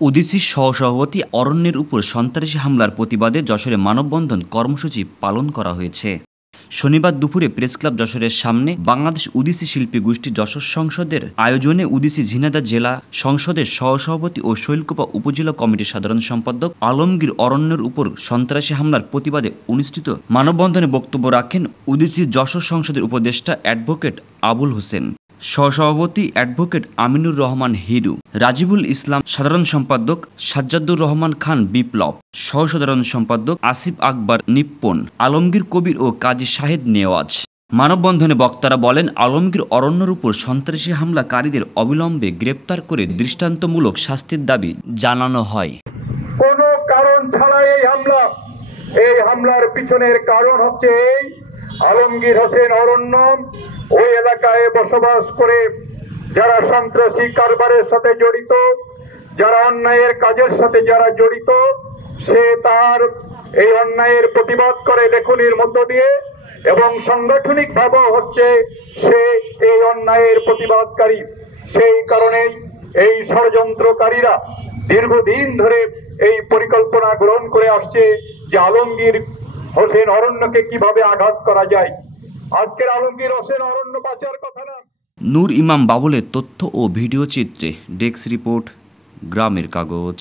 ওডিসির সহসভাপতি অরণ্যের উপর সন্ত্রাসী হামলার প্রতিবাদে যশোরে মানববন্ধন কর্মসূচি পালন করা হয়েছে। শনিবার দুপুরে প্রেসক্লাব যশোরের সামনে বাংলাদেশ ওডিসি শিল্পী গোষ্ঠী যশোর সংসদের আয়োজনে ওডিসি ঝিনাইদহ জেলা সংসদের সহসভাপতি ও শৈলকুপা উপজেলা কমিটির সাধারণ সম্পাদক আলমগীর অরণ্যের উপর সন্ত্রাসী হামলার প্রতিবাদে অনুষ্ঠিত মানববন্ধনে বক্তব্য রাখেন ওডিসি যশোর সংসদের উপদেষ্টা অ্যাডভোকেট আবুল হোসেন, সহসভাপতি অ্যাডভোকেট আমিনুর রহমান হিরু, রাজিবুল ইসলাম, সাধারণ সম্পাদক সাজ্জাদুর রহমান খান বিপ্লব, সহসাধারণ সম্পাদক আসিফ আকবর নিপ্পন, আলমগীর কবির ও কাজী শাহেদ নেওয়াজ। মানববন্ধনে বক্তারা বলেন, আলমগীর অরণ্যের উপর সন্ত্রাসী হামলাকারীদের অবিলম্বে গ্রেপ্তার করে দৃষ্টান্তমূলক শাস্তির দাবি জানানো হয়। কোনো কারণ ছাড়া এই হামলার পিছনের কারণ হচ্ছে আলমগীর হোসেন অরণ্য ওই এলাকায় বসবাস করে যারা সন্ত্রাসী কারবারের সাথে জড়িত, যারা অন্যায়ের কাজের সাথে যারা জড়িত, সে তার এই অন্যায়ের প্রতিবাদ করে লেখনির মধ্য দিয়ে এবং সাংগঠনিক ভাবে হচ্ছে সে এই অন্যায়ের প্রতিবাদকারী। সেই কারণেই এই ষড়যন্ত্রকারীরা দীর্ঘদিন ধরে এই পরিকল্পনা গ্রহণ করে আসছে যে আলমগীর হোসেন অরণ্যকে কিভাবে আঘাত করা যায়। আজকের আলমগীর হোসেন অরণ্য বাঁচার কথা না। নূর ইমাম বাবুলের তথ্য ও ভিডিও চিত্রে ডেস্ক রিপোর্ট, গ্রামের কাগজ।